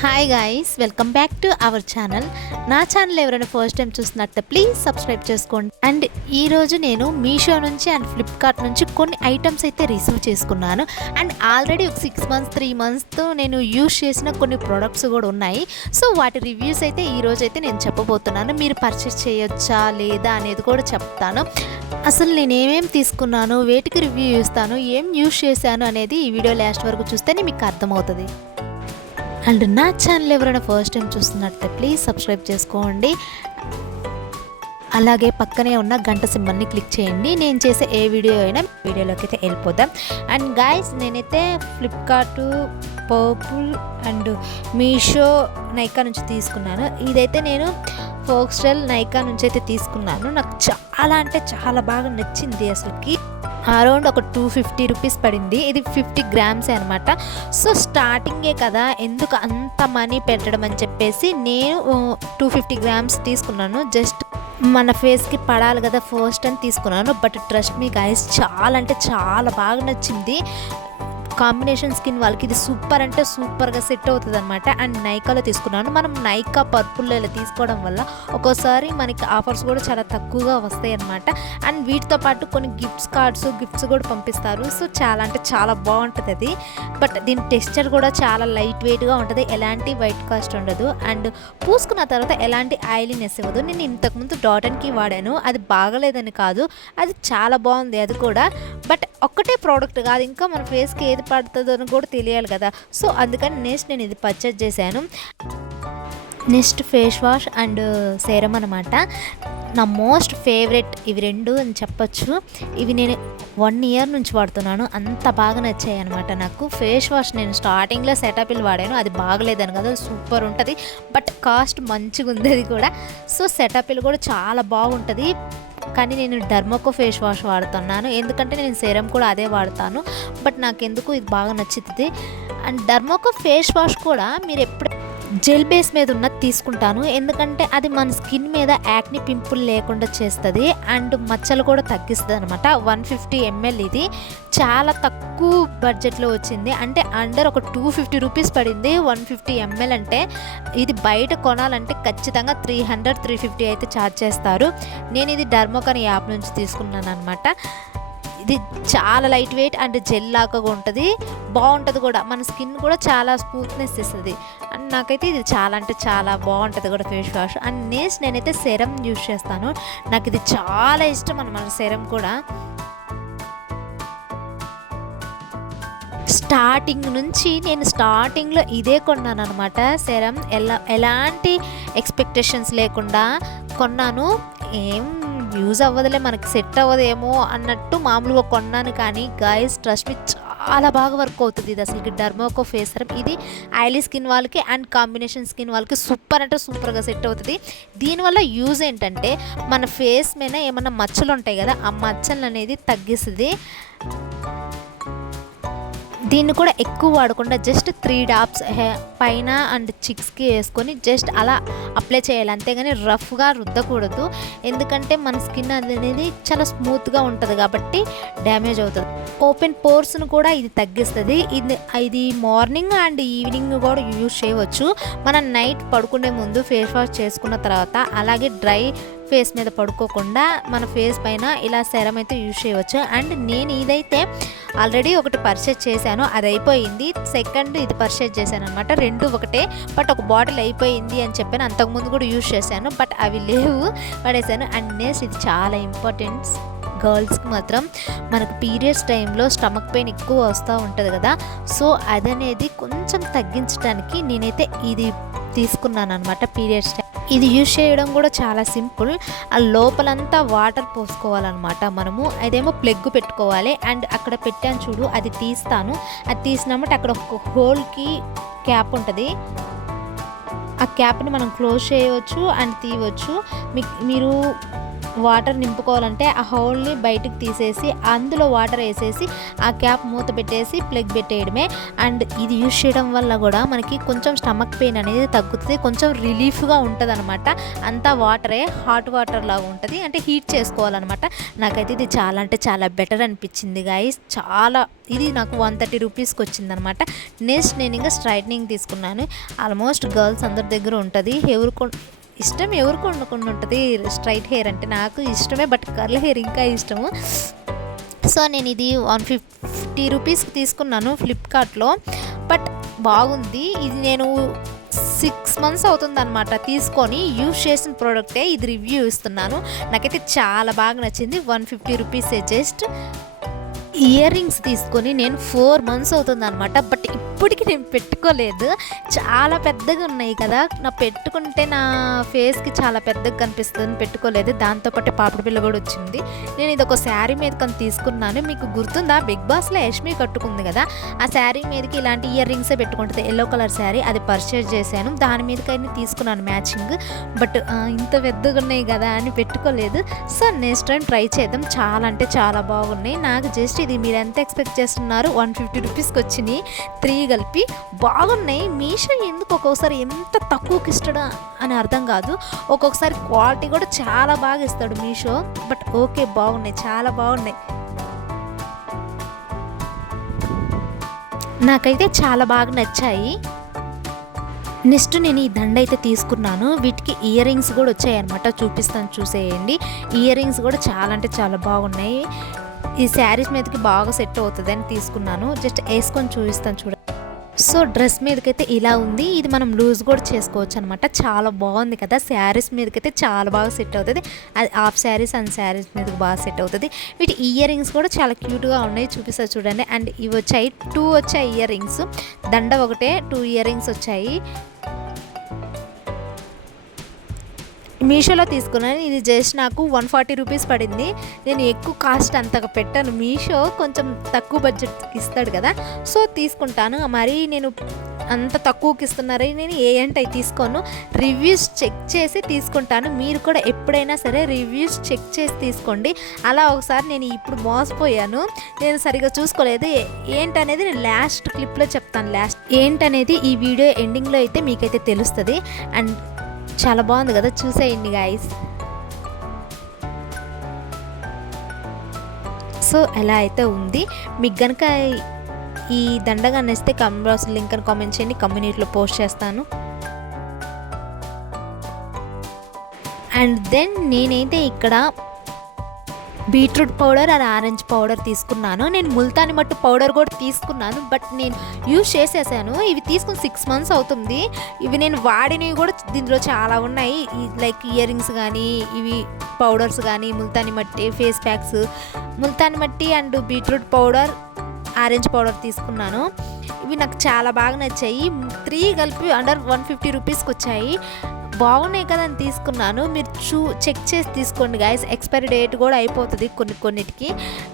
Hi guys, welcome back to our channel. నా channel ఎవరైనా first time చూస్తున్నట్టు please subscribe చేసుకోండి. అండ్ ఈరోజు నేను మీషో నుంచి అండ్ ఫ్లిప్కార్ట్ నుంచి కొన్ని ఐటమ్స్ అయితే రిసీవ్ చేసుకున్నాను. అండ్ ఆల్రెడీ ఒక 6 మంత్స్ 3 మంత్స్తో నేను యూజ్ చేసిన కొన్ని ప్రోడక్ట్స్ కూడా ఉన్నాయి. సో వాటి రివ్యూస్ అయితే ఈరోజు అయితే నేను చెప్పబోతున్నాను. మీరు పర్చేస్ చేయొచ్చా లేదా అనేది కూడా చెప్తాను. అసలు నేను ఏమేమి తీసుకున్నాను, వేటికి రివ్యూ ఇస్తాను, ఏం యూజ్ చేశాను అనేది ఈ వీడియో లాస్ట్ వరకు చూస్తేనే మీకు అర్థమవుతుంది. అండ్ నా ఛానల్ ఎవరైనా ఫస్ట్ టైం చూస్తున్నట్టే ప్లీజ్ సబ్స్క్రైబ్ చేసుకోండి. అలాగే పక్కనే ఉన్న గంట సింబల్ని క్లిక్ చేయండి. నేను చేసే ఏ వీడియో అయినా వీడియోలోకి అయితే వెళ్ళిపోతాం. అండ్ గాయ్స్, నేనైతే Flipkart, purple and Meesho, Nykaa నుంచి తీసుకున్నాను. ఇదైతే నేను ఫోక్స్టైల్ నైకా నుంచి అయితే తీసుకున్నాను. నాకు చాలా అంటే చాలా బాగా నచ్చింది. అసలుకి అరౌండ్ ఒక 250 రూపీస్ పడింది. ఇది 50 గ్రామ్సే అనమాట. సో స్టార్టింగే కదా, ఎందుకు అంత మనీ పెట్టడం అని చెప్పేసి నేను 250 గ్రామ్స్ తీసుకున్నాను. జస్ట్ మన ఫేస్కి పడాలి కదా ఫస్ట్ అని తీసుకున్నాను. బట్ ట్రస్ట్ మీ గైస్, చాలా అంటే చాలా బాగా నచ్చింది. కాంబినేషన్ స్కిన్ వాళ్ళకి ఇది సూపర్ అంటే సూపర్గా సెట్ అవుతుంది అనమాట. అండ్ నైకాలో తీసుకున్నాను. మనం నైకా పర్పుల్లో ఇలా తీసుకోవడం వల్ల ఒక్కోసారి మనకి ఆఫర్స్ కూడా చాలా తక్కువగా వస్తాయి అనమాట. అండ్ వీటితో పాటు కొన్ని గిఫ్ట్స్ కూడా పంపిస్తారు. సో చాలా అంటే చాలా బాగుంటుంది అది. బట్ దీని టెక్స్చర్ కూడా చాలా లైట్ వెయిట్గా ఉంటుంది. ఎలాంటి వైట్ కాస్ట్ ఉండదు. అండ్ పూసుకున్న తర్వాత ఎలాంటి ఆయిలీనెస్ ఇవ్వదు. నేను ఇంతకుముందు డాటన్కి వాడాను, అది బాగలేదని కాదు, అది చాలా బాగుంది అది కూడా. బట్ ఒక్కటే ప్రోడక్ట్ కాదు, ఇంకా మన ఫేస్కి ఏది పడుతుందో అని కూడా తెలియాలి కదా. సో అందుకని నెక్స్ట్ నేను ఇది పర్చేజ్ చేశాను. నెక్స్ట్ ఫేస్ వాష్ అండ్ సేరం అనమాట. నా మోస్ట్ ఫేవరెట్ ఇవి రెండు అని చెప్పచ్చు. ఇవి నేను 1 ఇయర్ నుంచి వాడుతున్నాను. అంత బాగా నచ్చాయి అనమాట నాకు. ఫేస్ వాష్ నేను స్టార్టింగ్లో సెటపిల్ వాడాను, అది బాగలేదని కదా, సూపర్ ఉంటుంది. బట్ కాస్ట్ మంచిగా ఉంది అది కూడా. సో సెటపిల్ కూడా చాలా బాగుంటుంది. కానీ నేను డర్మోకో ఫేస్ వాష్ వాడుతున్నాను, ఎందుకంటే నేను సేరం కూడా అదే వాడతాను. బట్ నాకెందుకు ఇది బాగా నచ్చుతుంది. అండ్ డర్మోకో ఫేస్ వాష్ కూడా మీరు ఎప్పుడు జెల్ బేస్ మీద ఉన్నది తీసుకుంటాను, ఎందుకంటే అది మన స్కిన్ మీద యాక్ని పింపుల్ లేకుండా చేస్తుంది. అండ్ మచ్చలు కూడా తగ్గిస్తుంది అనమాట. 150 ml ఇది చాలా తక్కువ బడ్జెట్లో వచ్చింది. అంటే అండర్ ఒక 250 రూపీస్ పడింది 150 ml. అంటే ఇది బయట కొనాలంటే ఖచ్చితంగా 300-350 అయితే ఛార్జ్ చేస్తారు. నేను ఇది డర్మోకన్ యాప్ నుంచి తీసుకున్నాను అనమాట. ఇది చాలా లైట్ వెయిట్ అండ్ జెల్ లాగా ఉంటుంది, బాగుంటుంది కూడా. మన స్కిన్ కూడా చాలా స్మూత్నెస్ ఇస్తుంది. అండ్ నాకైతే ఇది చాలా అంటే చాలా బాగుంటుంది కూడా ఫేస్ వాష్. అండ్ నెక్స్ట్ నేనైతే సెరం యూజ్ చేస్తాను. నాకు ఇది చాలా ఇష్టం అన్నమాట సెరం కూడా. నేను స్టార్టింగ్లో ఇదే కొన్నాను అనమాట సెరం. ఎలాంటి ఎక్స్పెక్టేషన్స్ లేకుండా కొన్నాను. ఏం యూజ్ అవ్వదులే, మనకి సెట్ అవ్వదేమో అన్నట్టు మామూలుగా కొన్నాను. కానీ గాయ్స్ ట్రస్ట్ మీ, చాలా బాగా వర్క్ అవుతుంది ఇది. అసలుకి డర్మోకో ఫేస్ సెరం ఇది ఆయిలీ స్కిన్ వాళ్ళకి అండ్ కాంబినేషన్ స్కిన్ వాళ్ళకి సూపర్ అంటే సూపర్గా సెట్ అవుతుంది. దీనివల్ల యూజ్ ఏంటంటే మన ఫేస్ మీద ఏమన్నా మచ్చలు ఉంటాయి కదా, ఆ మచ్చలు అనేది తగ్గిస్తుంది. దీన్ని కూడా ఎక్కువ వాడకుండా జస్ట్ 3 డాప్స్ పైన అండ్ చిక్స్కి వేసుకొని జస్ట్ అలా అప్లై చేయాలి, అంతేగాని రఫ్గా రుద్దకూడదు. ఎందుకంటే మన స్కిన్ అనేది చాలా స్మూత్గా ఉంటుంది కాబట్టి డ్యామేజ్ అవుతుంది. ఓపెన్ పోర్స్ను కూడా ఇది తగ్గిస్తుంది. ఇది మార్నింగ్ అండ్ ఈవినింగ్ కూడా యూజ్ చేయవచ్చు. మనం నైట్ పడుకునే ముందు ఫేస్ వాష్ చేసుకున్న తర్వాత అలాగే డ్రై ఫేస్ మీద పడుకోకుండా మన ఫేస్ పైన ఇలా సెరం అయితే యూజ్ చేయవచ్చు. అండ్ నేను ఇదైతే ఆల్రెడీ ఒకటి పర్చేజ్ చేశాను, అది అయిపోయింది. సెకండ్ ఇది పర్చేజ్ చేశాను అనమాట. 2 ఒకటే, బట్ ఒక బాటిల్ అయిపోయింది అని చెప్పాను. అంతకుముందు కూడా యూజ్ చేశాను, బట్ అవి లేవు, పడేశాను. అండ్ నెక్స్ట్ ఇది చాలా ఇంపార్టెంట్ గర్ల్స్కి మాత్రం. మనకు పీరియడ్స్ టైంలో స్టమక్ పెయిన్ ఎక్కువ వస్తూ ఉంటుంది కదా. సో అదనేది కొంచెం తగ్గించడానికి నేనైతే ఇది తీసుకున్నాను అనమాట పీరియడ్స్ టైం. ఇది యూజ్ చేయడం కూడా చాలా సింపుల్. ఆ లోపలంతా వాటర్ పోసుకోవాలన్నమాట మనము. అదేమో ప్లగ్ పెట్టుకోవాలి. అండ్ అక్కడ పెట్టాను చూడు, అది తీస్తాను. అది తీసినామంటే అక్కడ ఒక హోల్కి క్యాప్ ఉంటుంది. ఆ క్యాప్ని మనం క్లోజ్ చేయవచ్చు అండ్ తీయవచ్చు. మీరు వాటర్ నింపుకోవాలంటే ఆ హోల్ని బయటకు తీసేసి అందులో వాటర్ వేసేసి ఆ క్యాప్ మూత పెట్టేసి ప్లగ్ పెట్టేయడమే. అండ్ ఇది యూజ్ చేయడం వల్ల కూడా మనకి కొంచెం స్టమక్ పెయిన్ అనేది తగ్గుతుంది, కొంచెం రిలీఫ్గా ఉంటుంది అనమాట. అంతా వాటరే, హాట్ వాటర్ లాగా ఉంటుంది, అంటే హీట్ చేసుకోవాలన్నమాట. నాకైతే ఇది చాలా అంటే చాలా బెటర్ అనిపించింది గైస్. చాలా ఇది నాకు 130 రూపీస్కి వచ్చిందనమాట. నెక్స్ట్ నేను ఇంకా స్ట్రైట్నింగ్ తీసుకున్నాను. ఆల్మోస్ట్ గర్ల్స్ అందరి దగ్గర ఉంటుంది, ఎవరికి ఉండకుండా ఉంటుంది స్ట్రైట్ హెయిర్ అంటే. నాకు ఇష్టమే, బట్ కర్ల్ హెయిర్ ఇంకా ఇష్టము. సో నేను ఇది 150 రూపీస్కి తీసుకున్నాను ఫ్లిప్కార్ట్లో, బట్ బాగుంది. ఇది నేను 6 months అవుతుంది అనమాట తీసుకొని. యూజ్ చేసిన ప్రోడక్టే, ఇది రివ్యూ ఇస్తున్నాను. నాకైతే చాలా బాగా నచ్చింది. 150 రూపీసే జస్ట్. ఇయర్ రింగ్స్ తీసుకొని నేను 4 months అవుతుంది అనమాట, బట్ ఇప్పటికి నేను పెట్టుకోలేదు. చాలా పెద్దగా ఉన్నాయి కదా, పెట్టుకుంటే నా ఫేస్కి చాలా పెద్దగా కనిపిస్తుంది, పెట్టుకోలేదు. దాంతోపాటు పాపిడి బిల్ల కూడా వచ్చింది. నేను ఇది ఒక శారీ మీద కానీ తీసుకున్నాను. మీకు గుర్తుందా, బిగ్ బాస్లో యష్మి కట్టుకుంది కదా, ఆ శారీ మీదకి ఇలాంటి ఇయర్ రింగ్సే పెట్టుకుంటుంది, ఎల్లో కలర్ శారీ. అది పర్చేజ్ చేశాను, దాని మీదకైనా తీసుకున్నాను మ్యాచింగ్. బట్ ఇంత పెద్దగా ఉన్నాయి కదా అని పెట్టుకోలేదు. సో నెక్స్ట్ టైం ట్రై చేద్దాం. చాలా అంటే చాలా బాగున్నాయి. నాకు జస్ట్ ఇది మీరు ఎంత ఎక్స్పెక్ట్ చేస్తున్నారు, 150 రూపీస్కి వచ్చినాయి 3 కలిపి. బాగున్నాయి. మీషో ఎందుకు ఒక్కొక్కసారి ఎంత తక్కువకి ఇస్తాడు అని అర్థం కాదు, ఒక్కొక్కసారి క్వాలిటీ కూడా చాలా బాగా ఇస్తాడు మీషో. బట్ ఓకే, బాగున్నాయి, చాలా బాగున్నాయి. నాకైతే చాలా బాగా నచ్చాయి. నెక్స్ట్ నేను ఈ దండ అయితే తీసుకున్నాను. వీటికి ఇయర్ రింగ్స్ కూడా వచ్చాయి అనమాట, చూపిస్తాను చూసేయండి. ఇయర్ రింగ్స్ కూడా చాలా అంటే చాలా బాగున్నాయి. ఈ శారీస్ మీదకి బాగా సెట్ అవుతుంది అని తీసుకున్నాను. జస్ట్ వేసుకొని చూపిస్తాను చూడండి. సో డ్రెస్ మీదకైతే ఇలా ఉంది. ఇది మనం లూజ్ కూడా చేసుకోవచ్చు అనమాట. చాలా బాగుంది కదా, శారీస్ మీదకైతే చాలా బాగా సెట్ అవుతుంది. అది హాఫ్ శారీస్ అండ్ శారీస్ మీదకి బాగా సెట్ అవుతుంది. వీటి ఇయర్ రింగ్స్ కూడా చాలా క్యూట్గా ఉన్నాయి, చూపిస్తారు చూడండి. అండ్ ఇవి వచ్చాయి 2 వచ్చాయి ఇయర్ రింగ్స్. దండ ఒకటే, 2 ఇయర్ రింగ్స్ వచ్చాయి. మీషోలో తీసుకున్నాను. ఇది జస్ట్ నాకు 140 రూపీస్ పడింది. నేను ఎక్కువ కాస్ట్ అంతగా పెట్టాను, మీషో కొంచెం తక్కువ బడ్జెట్ ఇస్తాడు కదా, సో తీసుకుంటాను. మరి నేను అంత తక్కువకి ఇస్తున్నారని నేను ఏంటి తీసుకోను, రివ్యూస్ చెక్ చేసి తీసుకుంటాను. మీరు కూడా ఎప్పుడైనా సరే రివ్యూస్ చెక్ చేసి తీసుకోండి. అలా ఒకసారి నేను ఇప్పుడు మోసపోయాను, నేను సరిగా చూసుకోలేదు. ఏంటనేది నేను లాస్ట్ క్లిప్లో చెప్తాను. లాస్ట్ ఏంటనేది ఈ వీడియో ఎండింగ్లో అయితే మీకైతే తెలుస్తుంది. అండ్ చాలా బాగుంది కదా, చూసేయండి గాయస్. సో ఎలా అయితే ఉంది. మీకు కనుక ఈ దండగా నచ్చితే కామెంట్ బాక్స్ లింక్ అని కామెంట్ చేయండి, కమ్యూనిటీలో పోస్ట్ చేస్తాను. అండ్ దెన్ నేనైతే ఇక్కడ beetroot powder and orange powder తీసుకున్నాను. నేను ముల్తాని మట్టు పౌడర్ కూడా తీసుకున్నాను, బట్ నేను యూజ్ చేసేసాను. ఇవి తీసుకుని 6 months అవుతుంది. ఇవి నేను వాడినవి కూడా దీంట్లో చాలా ఉన్నాయి, లైక్ ఇయర్ రింగ్స్ కానీ, ఇవి పౌడర్స్ కానీ, ముల్తాని మట్టి ఫేస్ ప్యాక్స్, ముల్తాని మట్టి and beetroot powder, orange powder తీసుకున్నాను. ఇవి నాకు చాలా బాగా నచ్చాయి. 3 కలిపి అండర్ 150 రూపీస్కి వచ్చాయి. బాగున్నాయి కదా అని తీసుకున్నాను. మీరు చెక్ చేసి తీసుకోండి గాయస్. ఎక్స్పైరీ డేట్ కూడా అయిపోతుంది కొన్నిటికి.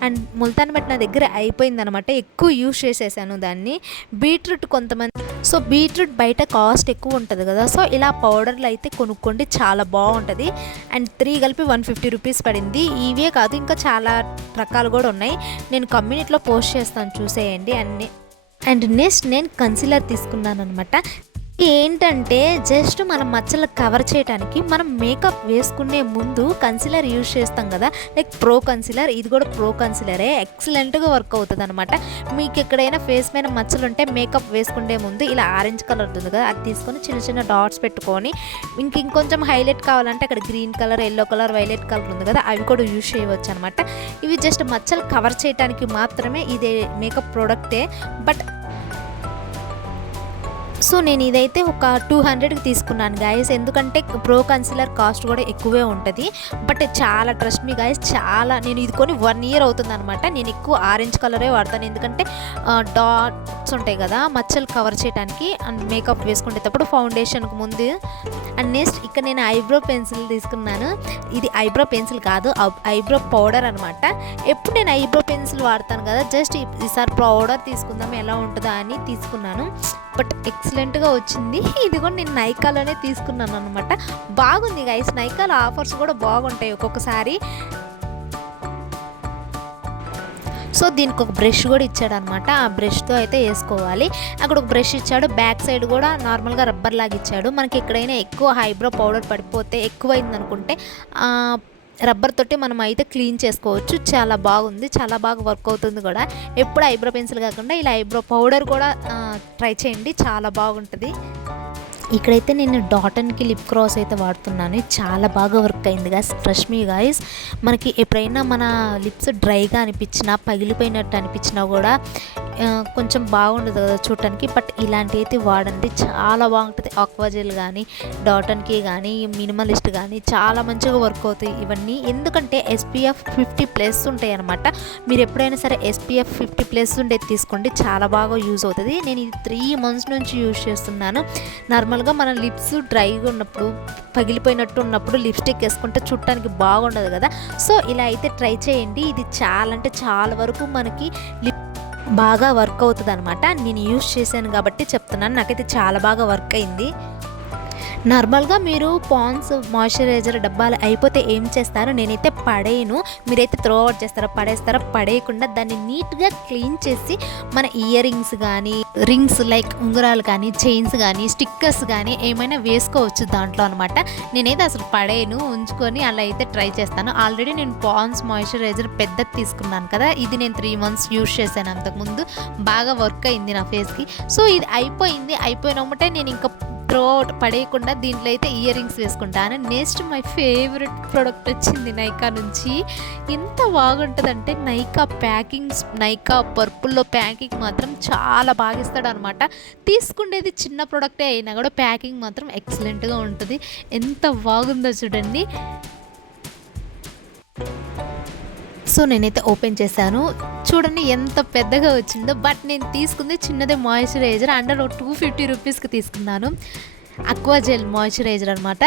అండ్ ముల్తాన్ మట్టి నా దగ్గర అయిపోయిందనమాట, ఎక్కువ యూజ్ చేసేసాను దాన్ని. బీట్రూట్ కొంతమంది, సో బీట్రూట్ బయట కాస్ట్ ఎక్కువ ఉంటుంది కదా, సో ఇలా పౌడర్లు అయితే కొనుక్కోండి, చాలా బాగుంటుంది. అండ్ 3 కలిపి 150 రూపీస్ పడింది. ఇవే కాదు ఇంకా చాలా రకాలు కూడా ఉన్నాయి, నేను కమ్యూనిటీలో పోస్ట్ చేస్తాను చూసేయండి అన్నీ. అండ్ నెక్స్ట్ నేను కన్సీలర్ తీసుకున్నాను అనమాట. ఏంటంటే జస్ట్ మనం మచ్చలు కవర్ చేయడానికి మనం మేకప్ వేసుకునే ముందు కన్సీలర్ యూజ్ చేస్తాం కదా, లైక్ ప్రో కన్సీలర్. ఇది కూడా ప్రో కన్సీలరే, ఎక్సలెంట్గా వర్క్ అవుతుంది అనమాట. మీకు ఎక్కడైనా ఫేస్ మీద మచ్చలు ఉంటే మేకప్ వేసుకునే ముందు ఇలా ఆరెంజ్ కలర్ ఉంది కదా, అది తీసుకొని చిన్న చిన్న డాట్స్ పెట్టుకొని, ఇంకొంచెం హైలైట్ కావాలంటే అక్కడ green colour, yellow colour, violet colour ఉంది కదా, అవి కూడా యూజ్ చేయవచ్చు అనమాట. ఇవి జస్ట్ మచ్చలు కవర్ చేయడానికి మాత్రమే, ఇదే మేకప్ ప్రోడక్టే. బట్ సో నేను ఇదైతే ఒక 200కి తీసుకున్నాను గాయస్, ఎందుకంటే ప్రో కన్సీలర్ కాస్ట్ కూడా ఎక్కువే ఉంటుంది. బట్ చాలా ట్రస్ట్ మీ గాయస్, చాలా నేను ఇది కొని 1 year అవుతుంది అనమాట. నేను ఎక్కువ ఆరెంజ్ కలరే వాడతాను, ఎందుకంటే డాట్స్ ఉంటాయి కదా మచ్చలు కవర్ చేయడానికి అండ్ మేకప్ వేసుకునేటప్పుడు ఫౌండేషన్కి ముందు. అండ్ నెక్స్ట్ ఇక్కడ నేను ఐబ్రో పెన్సిల్ తీసుకున్నాను. ఇది ఐబ్రో పెన్సిల్ కాదు, ఐబ్రో పౌడర్ అనమాట. ఎప్పుడు నేను ఐబ్రో పెన్సిల్ వాడతాను కదా, జస్ట్ ఈసారి పౌడర్ తీసుకుందాం ఎలా ఉంటుందా అని తీసుకున్నాను. బట్ ఎక్సలెంట్గా వచ్చింది. ఇది కూడా నేను నైకాలోనే తీసుకున్నాను అనమాట. బాగుంది గైస్, నైకాలో ఆఫర్స్ కూడా బాగుంటాయి ఒక్కొక్కసారి. సో దీనికి ఒక బ్రష్ కూడా ఇచ్చాడు అనమాట. ఆ బ్రష్తో అయితే వేసుకోవాలి. అక్కడ ఒక బ్రష్ ఇచ్చాడు, బ్యాక్ సైడ్ కూడా నార్మల్గా రబ్బర్ లాగా ఇచ్చాడు. మనకి ఎక్కడైనా ఎక్కువ ఐబ్రో పౌడర్ పడిపోతే ఎక్కువైంది అనుకుంటే రబ్బర్ తోటి మనం అయితే క్లీన్ చేసుకోవచ్చు. చాలా బాగుంది, చాలా బాగా వర్క్ అవుతుంది కూడా. ఎప్పుడు ఐబ్రో పెన్సిల్ కాకుండా ఇలా ఐబ్రో పౌడర్ కూడా ట్రై చేయండి, చాలా బాగుంటుంది. ఇక్కడైతే నేను డాటన్కి లిప్ క్రాస్ అయితే వాడుతున్నాను. చాలా బాగా వర్క్ అయింది గాయస్. ట్రస్ట్ మీ గాయస్, మనకి ఎప్పుడైనా మన లిప్స్ డ్రైగా అనిపించినా, పగిలిపోయినట్టు అనిపించినా కూడా కొంచెం బాగుండదు కదా చూడటానికి. బట్ ఇలాంటివి అయితే వాడండి, చాలా బాగుంటుంది. ఆక్వాజెల్ కానీ, డాటన్కి కానీ, మినిమలిస్ట్ కానీ చాలా మంచిగా వర్క్ అవుతాయి ఇవన్నీ. ఎందుకంటే SPF 50+ ఉంటాయి అనమాట. మీరు ఎప్పుడైనా సరే SPF 50+ ఉండేది తీసుకోండి, చాలా బాగా యూజ్ అవుతుంది. నేను ఇది 3 months నుంచి యూజ్ చేస్తున్నాను. నార్మల్గా మన లిప్స్ డ్రైగా ఉన్నప్పుడు, పగిలిపోయినట్టు ఉన్నప్పుడు లిప్స్టిక్ వేసుకుంటే చుట్టానికి బాగుండదు కదా. సో ఇలా అయితే ట్రై చేయండి. ఇది చాలా అంటే చాలా వరకు మనకి బాగా వర్క్ అవుతుంది అనమాట. నేను యూజ్ చేశాను కాబట్టి చెప్తున్నాను, నాకైతే చాలా బాగా వర్క్ అయింది. నార్మల్గా మీరు పాండ్స్ మాయిశ్చరైజర్ డబ్బాలు అయిపోతే ఏం చేస్తారో, నేనైతే పడేయను, మీరైతే త్రో అవుట్ చేస్తారా, పడేస్తారా? పడేయకుండా దాన్ని నీట్గా క్లీన్ చేసి మన ఇయర్ రింగ్స్ కానీ, రింగ్స్ లైక్ ఉంగరాలు కానీ, చైన్స్ కానీ, స్టిక్కర్స్ కానీ ఏమైనా వేసుకోవచ్చు దాంట్లో అనమాట. నేనైతే అసలు పడేయను, ఉంచుకొని అలా అయితే ట్రై చేస్తాను. ఆల్రెడీ నేను పాండ్స్ మాయిశ్చరైజర్ పెద్దది తీసుకున్నాను కదా, ఇది నేను 3 months యూజ్ చేశాను అంతకుముందు. బాగా వర్క్ అయింది నా ఫేస్కి. సో ఇది అయిపోయినమ్మటే నేను ఇంకా త్రో అవుట్ పడేయకుండా దీంట్లో అయితే ఇయర్ రింగ్స్ వేసుకుంటాను. నెక్స్ట్ మై ఫేవరెట్ ప్రోడక్ట్ వచ్చింది నైకా నుంచి. ఎంత బాగుంటుందంటే నైకా పర్పుల్లో ప్యాకింగ్ మాత్రం చాలా బాగా ఇస్తాడు అనమాట. తీసుకునేది చిన్న ప్రోడక్టే అయినా కూడా ప్యాకింగ్ మాత్రం ఎక్సలెంట్గా ఉంటుంది. ఎంత బాగుందో చూడండి. సో నేనైతే ఓపెన్ చేశాను, చూడండి ఎంత పెద్దగా వచ్చిందో. బట్ నేను తీసుకుంది చిన్నదే మాయిశ్చరైజర్, అండర్ 250 రూపీస్కి తీసుకున్నాను. అక్వాజెల్ మాయిశ్చరైజర్ అనమాట.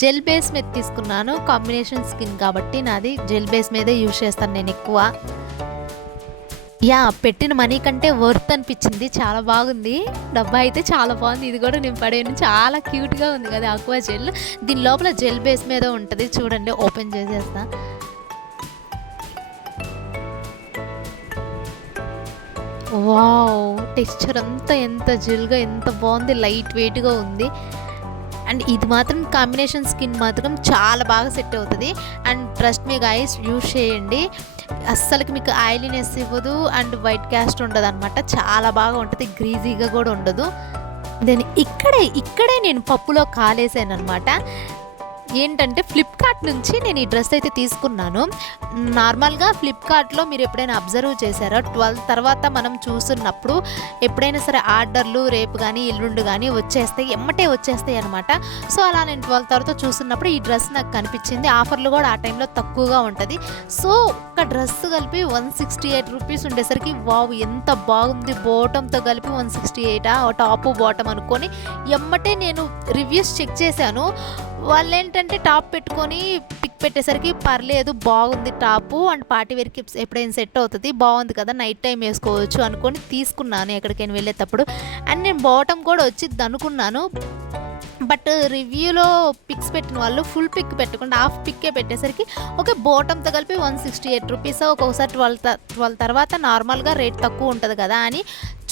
జెల్ బేస్ మీద తీసుకున్నాను, కాంబినేషన్ స్కిన్ కాబట్టి నాది జెల్ బేస్ మీదే యూజ్ చేస్తాను నేను ఎక్కువ. పెట్టిన మనీ కంటే వర్త్ అనిపించింది, చాలా బాగుంది. డబ్బా అయితే చాలా బాగుంది. ఇది కూడా నేను పడేను, చాలా క్యూట్గా ఉంది కదా అక్వాజెల్. దీని లోపల జెల్ బేస్ మీద ఉంటుంది. చూడండి, ఓపెన్ చేసేస్తా. వావ్, టెక్స్చర్ అంతా ఎంత జెల్గా, ఎంత బాగుంది, లైట్ వెయిట్గా ఉంది. అండ్ ఇది మాత్రం కాంబినేషన్ స్కిన్ మాత్రం చాలా బాగా సెట్ అవుతుంది. And trust me guys, use చేయండి, అస్సలకి మీకు ఆయిలీనెస్ ఇవ్వదు అండ్ వైట్ క్యాస్ట్ ఉండదు అనమాట. చాలా బాగా ఉంటుంది, గ్రీజీగా కూడా ఉండదు. దెన్ ఇక్కడే నేను పప్పులో కాలేసాను అనమాట. ఏంటంటే ఫ్లిప్కార్ట్ నుంచి నేను ఈ డ్రెస్ అయితే తీసుకున్నాను. నార్మల్గా ఫ్లిప్కార్ట్లో మీరు ఎప్పుడైనా అబ్జర్వ్ చేశారో 12 తర్వాత మనం చూస్తున్నప్పుడు ఎప్పుడైనా సరే ఆర్డర్లు రేపు కానీ ఎల్లుండి కానీ ఎమ్మటే వచ్చేస్తాయి అనమాట. సో అలా నేను 12 తర్వాత చూస్తున్నప్పుడు ఈ డ్రెస్ నాకు కనిపించింది. ఆఫర్లు కూడా ఆ టైంలో తక్కువగా ఉంటుంది. సో ఒక డ్రెస్ కలిపి 168 రూపీస్ ఉండేసరికి వావ్ ఎంత బాగుంది. బాటంతో కలిపి 168, టాప్ బాటమ్ అనుకొని ఎమ్మటే నేను రివ్యూస్ చెక్ చేశాను. వాళ్ళు ఏంటంటే టాప్ పెట్టుకొని పిక్ పెట్టేసరికి పర్లేదు, బాగుంది టాపు అండ్ పార్టీ వేర్కి ఎప్పుడైనా సెట్ అవుతుంది, బాగుంది కదా, నైట్ టైం వేసుకోవచ్చు అనుకొని తీసుకున్నాను ఎక్కడికైనా వెళ్ళేటప్పుడు. అండ్ నేను బాటమ్ కూడా వచ్చింది అనుకున్నాను. బట్ రివ్యూలో పిక్స్ పెట్టిన వాళ్ళు ఫుల్ పిక్ పెట్టకుండా హాఫ్ పిక్కే పెట్టేసరికి ఓకే బాటంతో కలిపి 168 రూపీస్, ఒక్కొక్కసారి 12 తర్వాత నార్మల్గా రేట్ తక్కువ ఉంటుంది కదా అని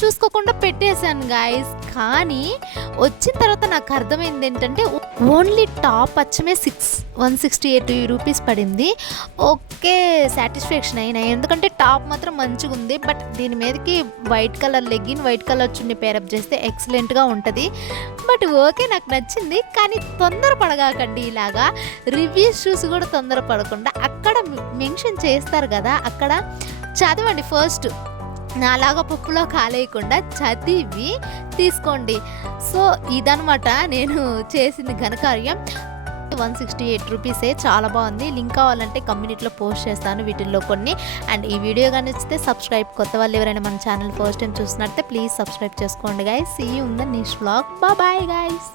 చూసుకోకుండా పెట్టేశాను గాయస్. కానీ వచ్చిన తర్వాత నాకు అర్థమైంది ఏంటంటే ఓన్లీ టాప్ అచ్చమే 168 రూపీస్ పడింది. ఓకే, సాటిస్ఫాక్షన్ అయినా, ఎందుకంటే టాప్ మాత్రం మంచిగా ఉంది. బట్ దీని మీదకి white colour legging, white colour చున్నీ పేరప్ చేస్తే ఎక్సలెంట్గా ఉంటుంది. బట్ ఓకే, నాకు నచ్చింది. కానీ తొందరపడగాకండి, ఇలాగా రివ్యూస్ చూసి కూడా తొందరపడకుండా అక్కడ మెన్షన్ చేస్తారు కదా, అక్కడ చదవండి ఫస్ట్. నాలాగా పప్పులో కాలేయకుండా చదివి తీసుకోండి. సో ఇదనమాట నేను చేసింది ఘనకార్యం. 168 రూపీసే, చాలా బాగుంది. లింక్ కావాలంటే కమ్యూనిటీలో పోస్ట్ చేస్తాను వీటిల్లో కొన్ని. అండ్ ఈ వీడియో కానీ నచ్చితే సబ్స్క్రైబ్, కొత్త వాళ్ళు ఎవరైనా మన ఛానల్ ఫస్ట్ టైం చూసినట్టే ప్లీజ్ సబ్స్క్రైబ్ చేసుకోండి guys. See you in the next vlog. Bye guys.